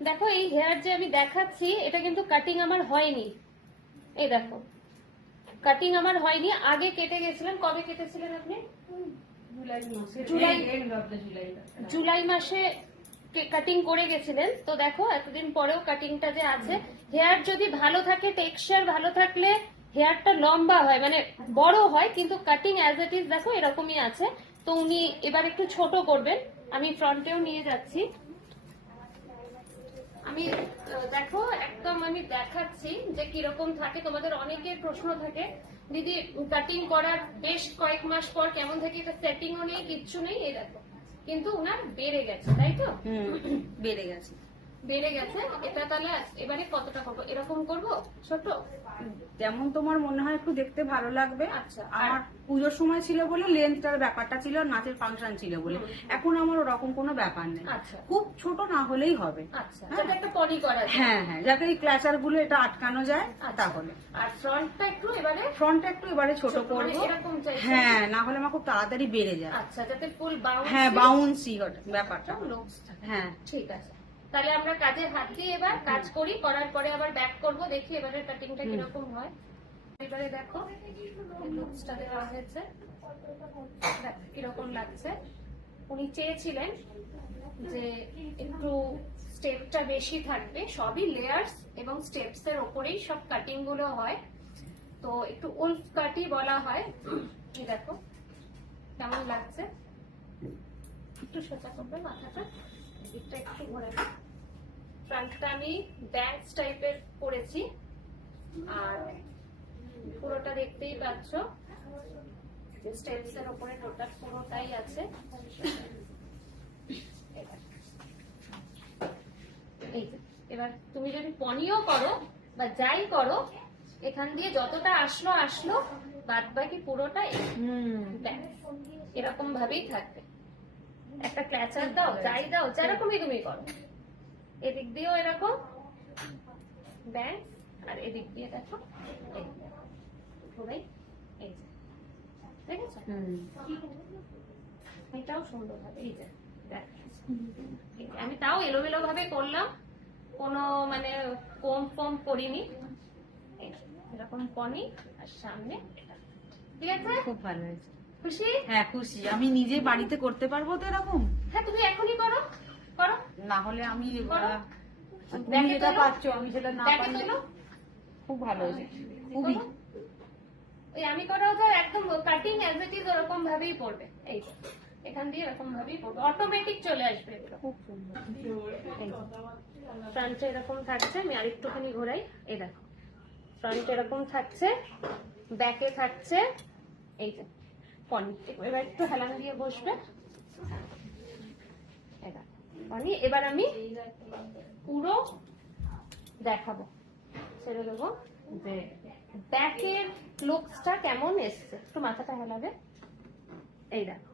দেখো এই হেয়ার যে আমি দেখাচ্ছি এটা কিন্তু কাটিং আমার হয়নি। এই দেখো কাটিং আমার হয়নি, আগে কেটে গেছিলেন। কবে কেটেছিলেন আপনি? জুলাই মাসে কাটিং করে গেছিলেন। তো দেখো এতদিন পরেও কাটিংটা যে আছে, হেয়ার যদি ভালো থাকে, টেক্সচার ভালো থাকলে হেয়ারটা লম্বা হয়, মানে বড় হয়, কিন্তু কাটিং অ্যাজ ইট ইজ দেখো এরকমই আছে। তো উনি এবার একটু ছোট করবেন। আমি ফ্রন্টেও নিয়ে যাচ্ছি। আমি দেখো একদম আমি দেখাচ্ছি যে কিরকম থাকে। তোমাদের অনেকের প্রশ্ন থাকে, দিদি কাটিং করার বেশ কয়েক মাস পর কেমন থাকে, এটা সেটিংও নেই, কিচ্ছু নেই। এই দেখো কিন্তু উনার বেড়ে গেছে, তাই তো? বেড়ে গেছে, বেড়ে গেছে। এটা তাহলে এবারে কতটা করবো? এরকম করব ছোট, যেমন তোমার মনে হয় একটু দেখতে ভালো লাগবে। আচ্ছা, আমার পুজোর সময় ছিল বলে লেন্থটার ব্যাপারটা ছিল, নাচের ফাংশন ছিল বলে। এখন আমার ওরকম কোনো ব্যাপার নেই। আচ্ছা, খুব ছোট না হলেই হবে। আচ্ছা, যাতে একটা পনি করা যায়। হ্যাঁ হ্যাঁ, যাতে এই ক্ল্যাচার গুলো এটা আটকানো যায়। তাহলে আর ফ্রন্টটা একটু এবারে ছোট করবো। এরকম চাই। হ্যাঁ, না হলে আমার খুব তাড়াতাড়ি বেড়ে যায়। আচ্ছা, যাতে ফুল বাউন্স। হ্যাঁ, বাউন্সি ব্যাপারটা। হ্যাঁ, ঠিক আছে, তাহলে আমরা কাজে হাত দিয়ে এবার কাজ করি, করার পরে আবার ব্যাক করব, দেখি এবারে কাটিংটা কিরকম হয়। এবারে দেখো লুকসটা দেওয়া হয়েছে, কিরকম লাগছে। উনি চেয়েছিলেন যে একটু স্টেপটা বেশি থাকবে, সবই লেয়ার্স এবং স্টেপস এর ওপরেই সব কাটিং গুলো হয়, তো একটু উলফ কাটই বলা হয়। এই দেখো কেমন লাগছে। একটু সোজা করবে মাথাটা, দিকটা একটু ঘোরে। ফ্রন্টটা আমি ব্যাংকস টাইপের করেছি, আর পুরোটা দেখতেই পাচ্ছ স্টেপস এর উপরে টোটাল পুরোটাই আছে। এই এবার তুমি যদি পনিও করো বা যাই করো, এখান দিয়ে যতটা আসলো বাদ বাকি পুরোটা এরকম ভাবেই থাকবে। একটা ক্ল্যাচার দাও, যাই দাও, যেরকমই তুমি করো, এদিক দিয়েও এরকম ব্যাংক, আর এদিক দিয়ে দেখো এই যে দেখেছো, এটাও সুন্দর হবে। এই যে আমি তাও এলোমেলো ভাবে করলাম, কোনো মানে কম ফম করিনি। এরকম পনি আর সামনে, ঠিক আছে? খুব ভালো হয়েছে। খুশি? হ্যাঁ খুশি। আমি নিজে বাড়িতে করতে পারবো তো এরকম? হ্যাঁ, তুমি এখনই করো, করো। না হলে আমি তুমি যেটা পাচ্ছ আমি সেটা না পারলে। খুব ভালো হয়েছে, খুবই। ওই আমি করা তো একদম কাটিং অ্যাজ ইট ইজ ওরকম ভাবেই পড়বে। এই এখান দিয়ে এরকম ভাবেই পড়বে, অটোমেটিক চলে আসবে। খুব সুন্দর। ফ্রন্টে এরকম থাকছে, আমি আরেকটুখানি ঘোরাই। এই দেখো ফ্রন্টে এরকম থাকছে, ব্যাকে থাকছে এই যে পনি। এবার একটু হেলান দিয়ে বসবে। এবার আমি পুরো দেখাবো, ছেড়ে দেবো যে ব্যাকের লুকসটা কেমন এসছে। একটু মাথাটা হেলাবে, এই দেখো